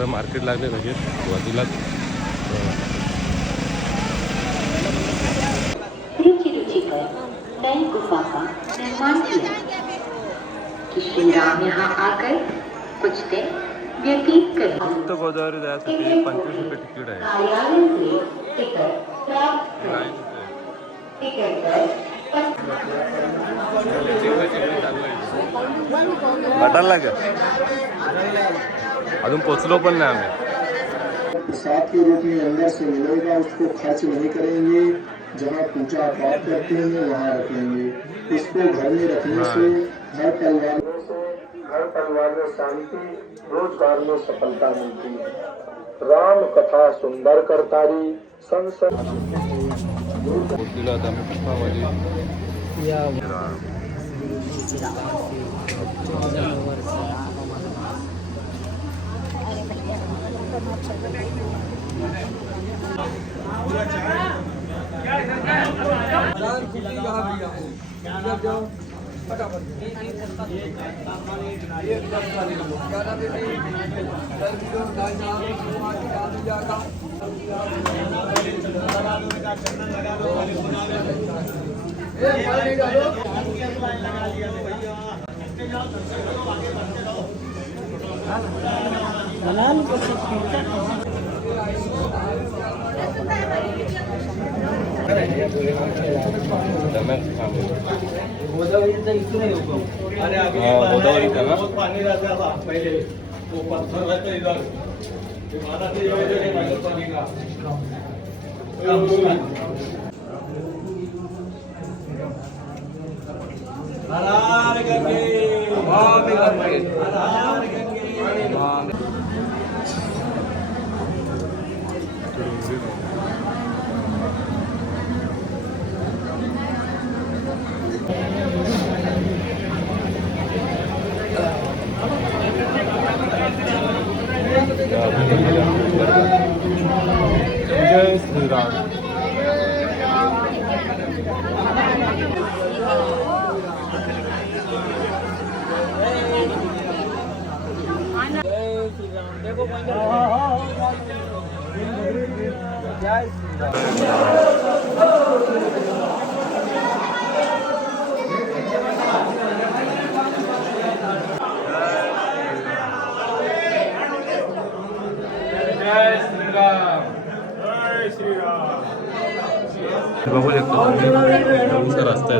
तर मार्केट लागले लगेच बाजूलाच स्त्री की नई गुफा का निर्माण किया कि श्री राम यहाँ आकर कुछ दिन व्यतीत कर गुप्त गोदावरी जायसाठी पंचवीस रुपये कार्यालय से टिकट प्राप्त करें टिकट पर वाटायला का अजून पोचलो पण नाही आम्ही प्रसाद के रूप में अंदर से मिलेगा उसको खर्च नहीं करेंगे जहाँ पूजा पाठ करते हैं वहाँ रखेंगे। इसको घर में रखने से घर परिवार से घर परिवार में शांति रोज़गार में सफलता मिलती है। राम कथा सुंदर करतारी संसद। पोचलेलो आता आम्ही पुष्पामध्ये दरम्यान थांबलो. गोदावरीचा इथून. हा, गोदावरीचा ना पाणी राहता था पहले. वो पत्थर हर हर गंगे. स्वामी गंगे. हर हर गंगे.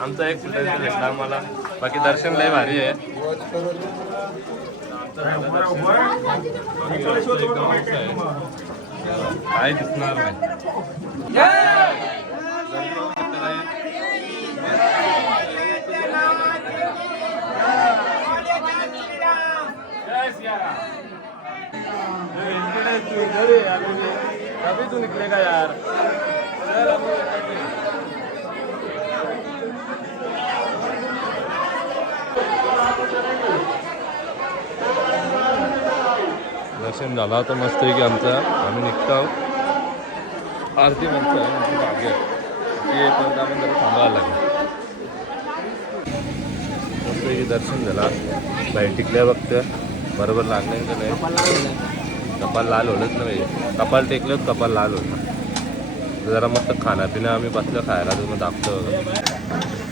आमचा एक सुटायचा भेटला आम्हाला. बाकी दर्शन लय भारी आहे. काय दिसणार नाही. अभी तू निकलेगा यार. दर्शन झाला. होता मस्त आहे की आमचं. आम्ही निघतो. आहोत. आरती म्हणतो आहे. आमची भाग्य ते येईपर्यंत आम्ही जरा थांबायला लागेल. मस्त की दर्शन झाला. बाहेर टिकल्या बघतं बरोबर लागलं का नाही? कपाल लाल होलंच ना कपाल टेकलं कपाल लाल होतं. जरा मस्त खाण्यापिणं आम्ही बसलं खायला. तुम्ही दाखतो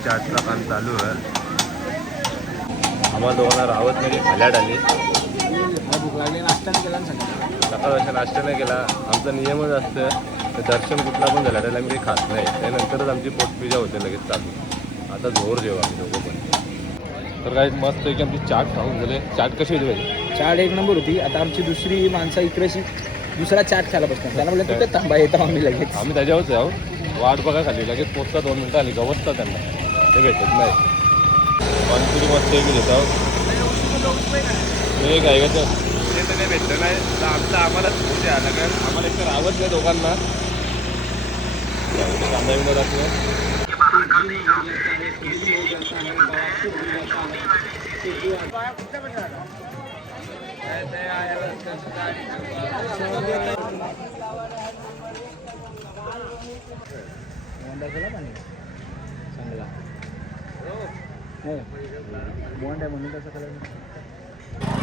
चाटचा काम चालू आहे. आम्हाला दोघांना रावत नाही. खाल्यात आली भूक लागली नाश्ता केला ना सकाळी अशा नाश्ता नाही केला. आमचा नियमच असतं ते दर्शन कुठला पण झाला त्याला आम्ही काही खात नाही. त्यानंतरच आमची पोटपूजा होते लगेच चालू. आता जोर जेव आम्ही दोघं पण. तर काही मस्त की आमची चाट खाऊन झाले. चाट कशी होती पाहिजे चाट एक नंबर होती. आता आमची दुसरी माणसं इकडेशी दुसरा चाट खायला बसतात. त्याला म्हटलं तिथे थांबा येतो आम्ही लगेच. आम्ही त्याच्यावरच आहोत वाट बघा खाली. लगेच पोचता दोन मिनटं आली गवसता त्यांना. ते भेटत नाही. पाणीपुरी मस्त एक घेत आहोत हे काय का ते? तर काही भेटलं नाही. तर आमचं आम्हालाच खुशी आलं कारण आम्हाला एकतर आवडलं दोघांना. कांदा चांगला. हो. बॉन्ड आहे म्हणून तसं करायचं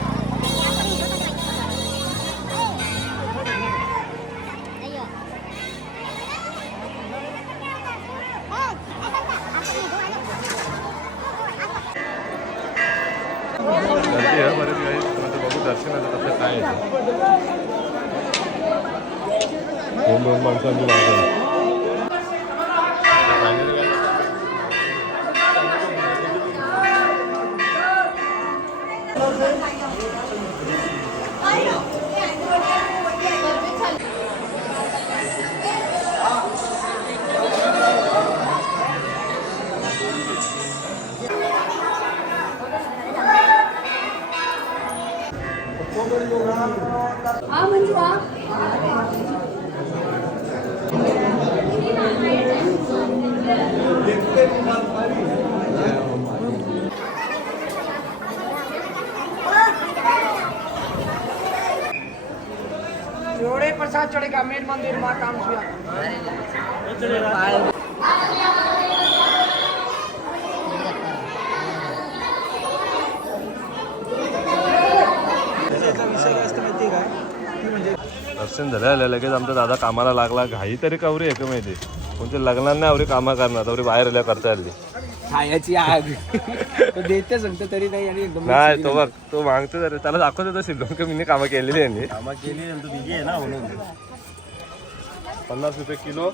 गर्दी आहे बरेच काही म्हणजे बघू दर्शनाचं कसं काय आहे ते. दोन दोन माणसांची मागं हा जोड़े प्रसाद चढ़ेगा मेन मंदिर माँ काम विषय दर्शन झालं लगेच आमचा दादा कामाला लागला. घाई तरी कवरी आहे का माहिती कोणते लग्नात नाही आवरी कामं करणार तवरी बाहेर आल्या करता आली. खायची आग. तो देते सांगतो तरी नाही आणि एकदम नाही तो बघ तो मागतो तरी त्याला दाखवत होता शिल्लक मी कामं केलेली यांनी कामा केली तू दिघे आहे ना म्हणून. पन्नास रुपये किलो.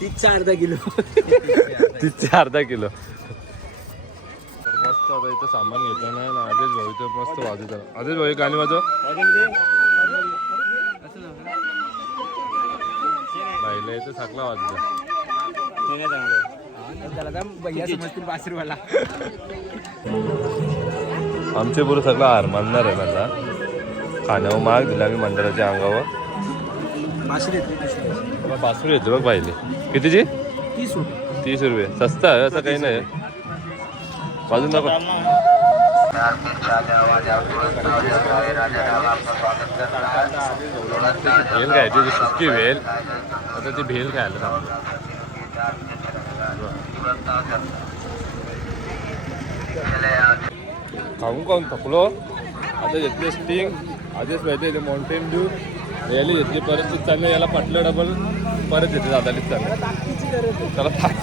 तीसचा अर्धा किलो. तिथे अर्धा किलो. तर मस्त आता इथं सामान घेतो नाही ना आदेश भाऊ इथं मस्त वाजवतो आदेश भाऊ गाणी वाजव. बाईला इथं साकला काय बासरीवाला. आमचे बरोबर सगळं हार मानणार आहे माझा खाण्यावर माग दिला आम्ही मंडळाच्या अंगावर. बासरी येते बघ पाहिली कितीची? तीस रुपये. तीस रुपये. स्वस्त आहे असं काही नाही. वाजून दाखव. भेल खायची होती सुकी भेल आता ती भेल खायला सांगतो. खाऊन खाऊन थकलो. आता घेतले स्टिंग आधीच माहिती आहे माउंटेन ड्यू याली घेतली परत ती चालली याला पटलं डबल परत येते दादालीच चालले त्याला ताक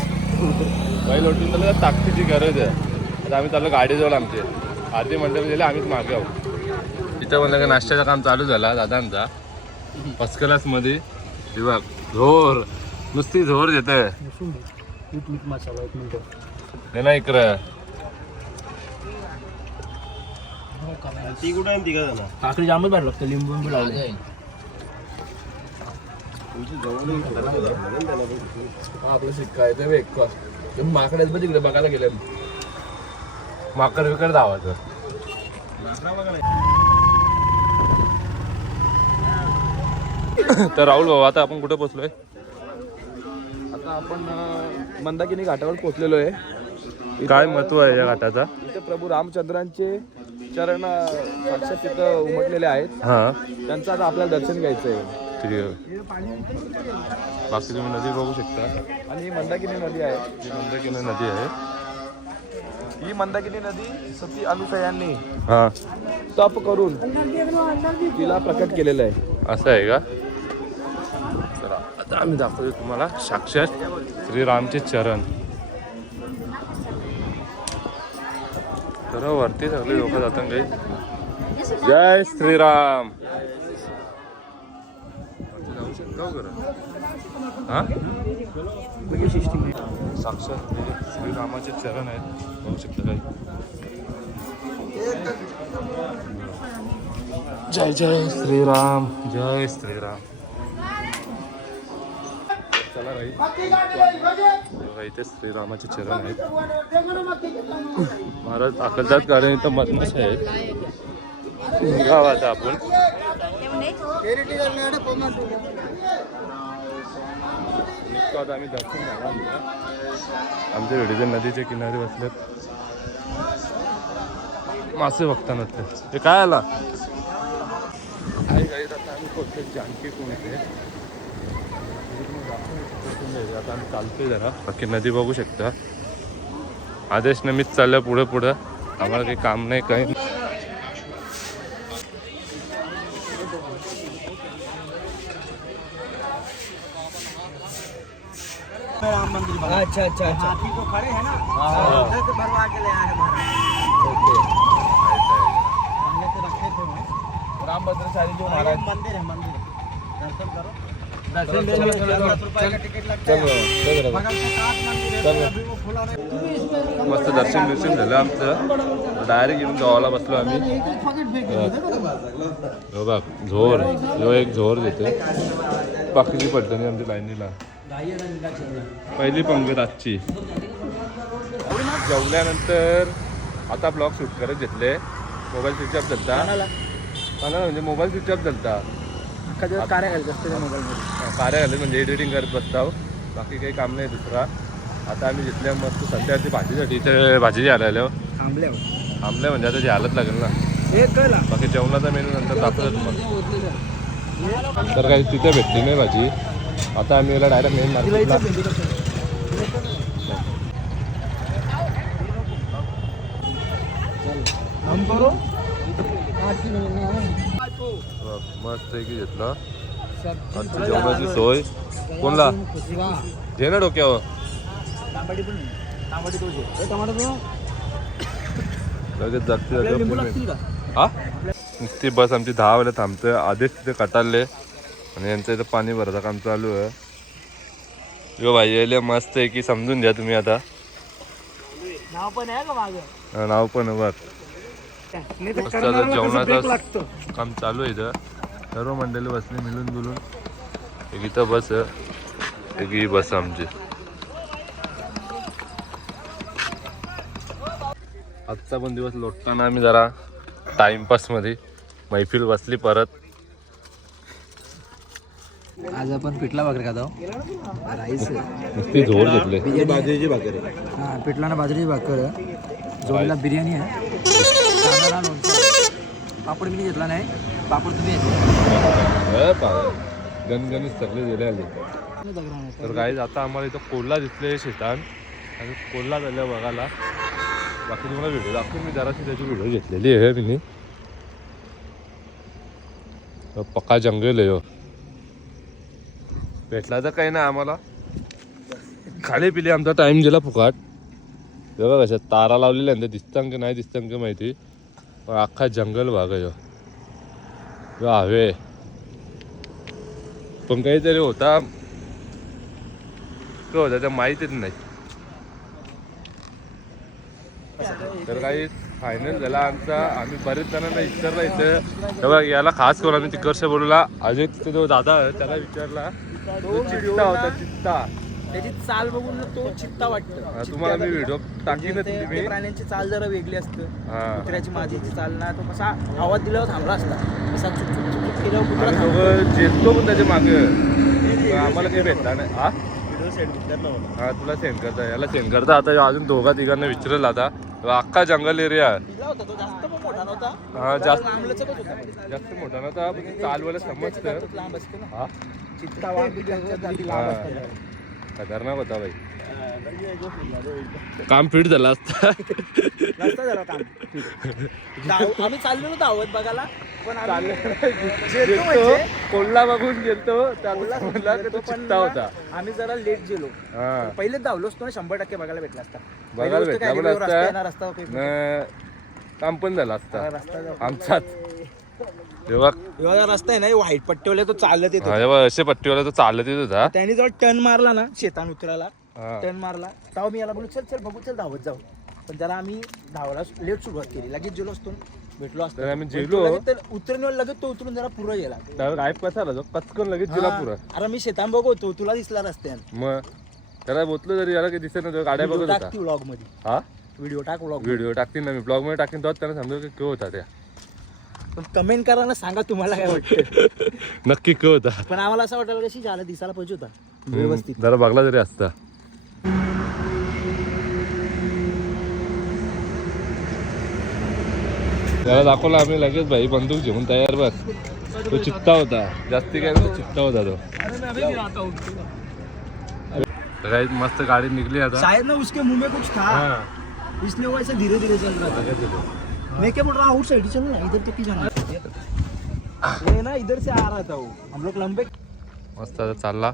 बैल उठून त्याला ताकदीची गरज आहे. आता आम्ही चाललो गाडीजवळ आमची. आधी म्हणलं गेले आम्हीच मागे आहोत. इथं म्हणलं का नाश्त्याचं काम चालू झाला दादांचा. फर्स्ट क्लासमध्ये विभाग. झोर नुसती झोर देते मसाला एक मिनिट हे ना इकडं. ती कुठं आहे तिघा जण काकडी जामच भारी लागतं लिंबू लिंबू लावले हा आपलं आहे कॉस्ट तिकडे बघायला गेले. माकड विकड धावायचं. तर राहुल भाऊ आता आपण कुठे पोचलोय आता आपण मंदाकिनी घाटावर पोहोचलेलो आहे काय महत्त्व आहे या घाटाचा? इथे प्रभू रामचंद्रांचे चरण साक्षात तिथं उमटलेले आहेत. हा. त्यांचं आता आपल्याला दर्शन घ्यायचं आहे ठीक आहे. बाकी तुम्ही नदी बघू शकता. आणि ही मंदाकिनी नदी आहे. ही मंदाकिनी नदी आहे. ही मंदाकिनी नदी सती अनुसयांनी हा. तप करून तिला प्रकट केलेलं आहे. असं आहे का? आता आम्ही दाखवतो तुम्हाला साक्षात श्रीरामचे चरण. तर वरती सगळे लोक जातात काही जय श्रीराम. साक्षात श्रीरामाचे चरण आहेत. पाहू शकता काही जय जय श्रीराम. जय श्रीराम. इथे श्रीरामाचे चरण आहेत. महाराज दाखलतात कारण इथं मधनच आहेत. गाव आता आपण. आता आम्ही दर्शन. आमच्या वेळेचे नदीच्या किनारी बसलेत. मासे बघताना ते. काय आला? आता आम्ही जानकी कोण इथे आता आम्ही चालतोय जरा. बाकी नदी बघू शकता. आदेशने मीच चाललं पुढं पुढं. आम्हाला काही काम नाही काही. अच्छा अच्छा अच्छा. हाथी को खड़े है ना? भरवा के ले आए हैं महाराज हमने तो रखे थे वहाँ। राम जो महाराज। मंदिर है मंदिर दर्शन करो। दर्शन मस्त दर्शन बिर्शन झालं आमचं. डायरेक्ट येऊन गावाला बसलो आम्ही. हो बघ झोर ह्यो एक झोर देते बाकीची पडतं आमच्या लाईनीला. पहिली पंगत आजची. जेवल्यानंतर आता ब्लॉग शूट करत घेतले. मोबाईल स्विच ऑफ झालता. म्हणजे मोबाईल स्विच ऑफ झालता. कार्य घालत असते कार्य घालत म्हणजे एडिटिंग करत बसताव. बाकी काही काम नाही दुसरा. आता आम्ही घेतल्या मस्त सध्याची भाजीसाठी इथे भाजी घ्यायला आलो थांबल्यावर आमल्या म्हणजे आता घ्यायलाच लागेल ना. हे कळला बाकी जेवणाचा मेनू नंतर दाखवतो तुम्हाला. तर काही तिथे भेटली नाही भाजी. आता आम्ही याला डायरेक्ट मेन मार्केटला हम करो. मस्त आहे की घेतलं आजची जेवणाची सोय. कोणला? घे ना डोक्यावर. तो तो? लगेच जागती हा? नुसती बस आमची दहा वेळा थांबतोय. आधीच तिथे कटारले आणि यांचं इथं पाणी भरायचं काम चालू आहे. यो भाई यायले मस्त आहे की समजून घ्या तुम्ही आता. नाव पण आहे का मागं? नाव पण आहे बघ नाही तर मस्त करणाऱ्याला आता कसं जेवणाचं break लागतं. काम चालू आहे इथं. सर्व मंडळी बसली मिळून जुळून. एक इथं बस आहे. एक ही बस आहे आमची. आजचा पण दिवस लोटताना आम्ही जरा टाइमपासमध्ये मैफिल बसली परत. आज आपण पिठला भाकर खातो राईस नुसती झोड घेतले. बाजरीची भाकर. हा पिठला बाजरीची भाकर. जोडीला बिर्याणी आहे. झाला नव्हता. पापड मी घेतला नाही. पापड तुम्ही घेतला सगळे गेले आले तर गाईज आता आम्हाला इथं कोल्हा दिसले शेतात आणि कोल्हा झाल्या बघायला. बाकी तुम्हाला व्हिडिओ दाखवून मी जराशी त्याची व्हिडिओ घेतलेली आहे मी पक्का जंगल आहे हो. भेटला तर काही नाही आम्हाला. खाली पिले आमचा टाइम गेला फुकाट. बघा कशा तारा लावलेल्या आहेत. दिसतं की नाही दिसतं की माहिती? पण अख्खा जंगल भाग आहे ह्यो. हवे पण काहीतरी होता। तो होता त्या माहितीच नाही। तर काही फायनल झाला आमचा। आम्ही बरेच जणांना विचारला इथं। तेव्हा याला खास करून आम्ही तिकडच्या बोलूला. अजय तिथे जो दादा त्याला विचारला. तो चित्ता होता चित्ता त्याची चाल बघून तो चित्ता वाटतं. तुम्हाला मी व्हिडिओ टाकीनच म्हणजे ते- प्राण्यांची चाल जरा वेगळी असते. हा. कुत्र्याची माझीची चाल ना तो कसा आवाज दिल्यावर थांबला असता. कसा चुक चुक चुक चुक केल्यावर कुत्रा जेलतो पण त्याच्यामागे. आम्हाला काही भेटला नाही. हा? हा तुला सेंड करता. याला सेंड करता. आता अजून दोघा तिघांना विचारलं आता. अख्खा जंगल एरिया जास्त पण मोठा नव्हता. हा जास्त लांबलचकच होता. जास्त मोठा नव्हता चालवायला समजतं. खतरनाक होता बाई काम फिट झालं असतं. झाला काम. आम्ही चाललेलो धावत बघायला पण म्हणजे. कोल्हा बघून गेलतो कोल्हा चित्ता होता. आम्ही जरा लेट गेलो. पहिलेच धावलो असतो ना शंभर टक्के बघायला भेटला असता. बघायला पहिली भेटला रस्ता काम पण झालं असता. रस्ता रस्ता आहे ना व्हाईट पट्टीवाले तो चालत येतो. असे पट्टीवाला तो चालत येत होता. त्याने जेव्हा टर्न मारला ना शेतान उतरायला. हा. टर्न मारला. तेव्हा मी याला बोलू चल चल बघू चल धावत जाऊ. पण त्याला आम्ही धावायला लेट सुरुवात केली. लगेच गेलो असतो भेटलो असतो. तर आम्ही जेवलो. तो लगेच तर तो उतरून जरा पुरं गेला. त्याला गायब कसा आला तो? पचकन लगेच हा. पुरा अरे मी शेतान बघतो तुला दिसला रस्त्यान. मग? त्याला बोललो तरी याला काही दिसत नव्हतं गाड्या बघत होता. व्लॉगमध्ये. हा? व्हिडिओ टाक व्लॉग व्हिडिओ टाकतील ना मी. ब्लॉगमध्ये टाकीन तेव्हा त्यांना समजा की होता त्या. पण कमेंट करा ना सांगा तुम्हाला काय वाटतं. नक्की क होता पण आम्हाला असं वाटायला कशी झालं दिसायला पाहिजे होता. व्यवस्थित. जरा बघला तरी असता. त्याला दाखवला आम्ही लगेच भाई बंदूक घेऊन तयार बस. तो चित्ता होता. जास्ती काय तो चित्ता होता तो. काही मस्त गाडी निघली आता. शायद ना उसके मुंह में कुछ था. इसलिए वो ऐसे धीरे धीरे चल रहा था. मैं क्या बोल रहा हूँ? आउट साइड चलो ना इधर तक ही जाना ये ना इधर से आ रहा था वो। हम लोग लंबे मस्त आता चालला।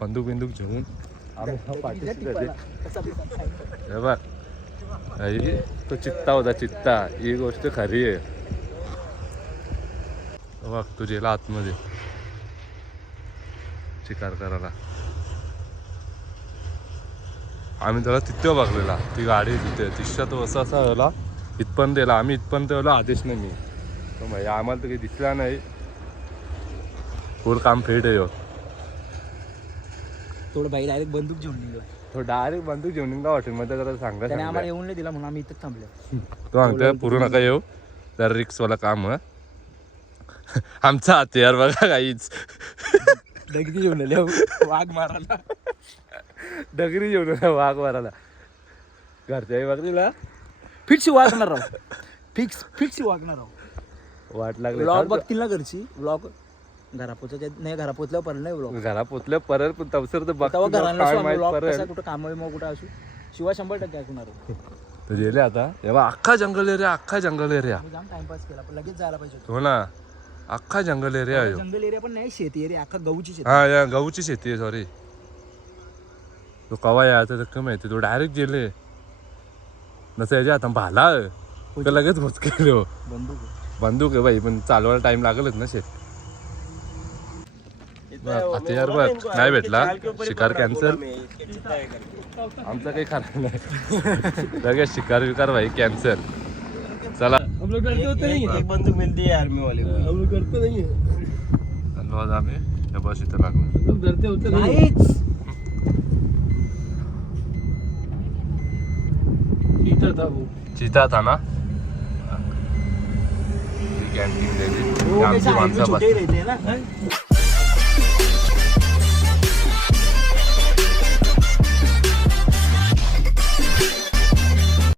बंदूक बिंदूक घेऊन आई, तो चित्ता होता चित्ता. ही गोष्ट खरी आहे. बघ तू गेला आतमध्ये. शिकार करायला. आम्ही त्याला तिथे बघलेला. ती गाडी तिथे तिशा तो असा असा होला इथपर्यंत गेला आम्ही इथपर्यंत गेलो आदेश नाही मी. तर भाई आम्हाला तर काही दिसला नाही. पूर काम फेट आहे ह्यो. थोडं बाई डायरेक्ट बंदूक घेऊन निघाला तो डायरेक्ट बंदूक घेऊन निघा हॉटेलमध्ये जरा सांगा त्याने आम्हाला. येऊन नाही दिला म्हणून आम्ही इथं थांबलो. तो सांगतोय पुरू नका येऊ. जरा रिक्सवाला काम हं. आमचा हत्यार बघा काहीच. दगदी घेऊन आले. हो. वाघ मारायला. घेऊन आला वाघ मारायला. घरच्या बघलीला फिक्स वागणार राव फिक्स फिक्स वागणार राव वाट लागली. व्लॉग बघतील ना घरची. व्लॉग घरा पोचायच्या नाही घरा पोचल्यावर परत नाही व्लॉग घरा पोचल्या परत पण तवसर तर तेव्हा कसा परत कुठं काम मग कुठं असू. शिवाय शंभर टक्के ऐकणार आहे. तर गेले आता. तेव्हा अख्खा जंगल एरिया अख्खा जंगल एरिया आम्ही जाम टाइमपास केला पण लगेच जायला पाहिजे होतं. हो ना. अख्खा जंगल एरिया आहे ह्यो. जंगल एरिया पण नाही शेती एरिया अख्खा गहूची शेती. हा या गहूची शेती आहे सॉरी तो कवा यायचा तर कमी माहिती तो डायरेक्ट गेले. नसं याच्या आता भाला तर लगेच भुचकेलो बंदूक. बंदूक आहे बाई पण चालवायला टाइम लागलच ना शेत आता यार बघ नाही भेटला. शिकार कॅन्सल आमचा काही खरा नाही. लगेच शिकार विकार भाई कॅन्सल चला. बंदूक मिलती है आर्मी वाले को हम लोग करते नहीं है चाललो आज आम्ही. या बस इथं लागलो लोग डरते होते नाहीच चीता था वो। चिता था ना? कॅन्टीन वो आमची माणसं बस।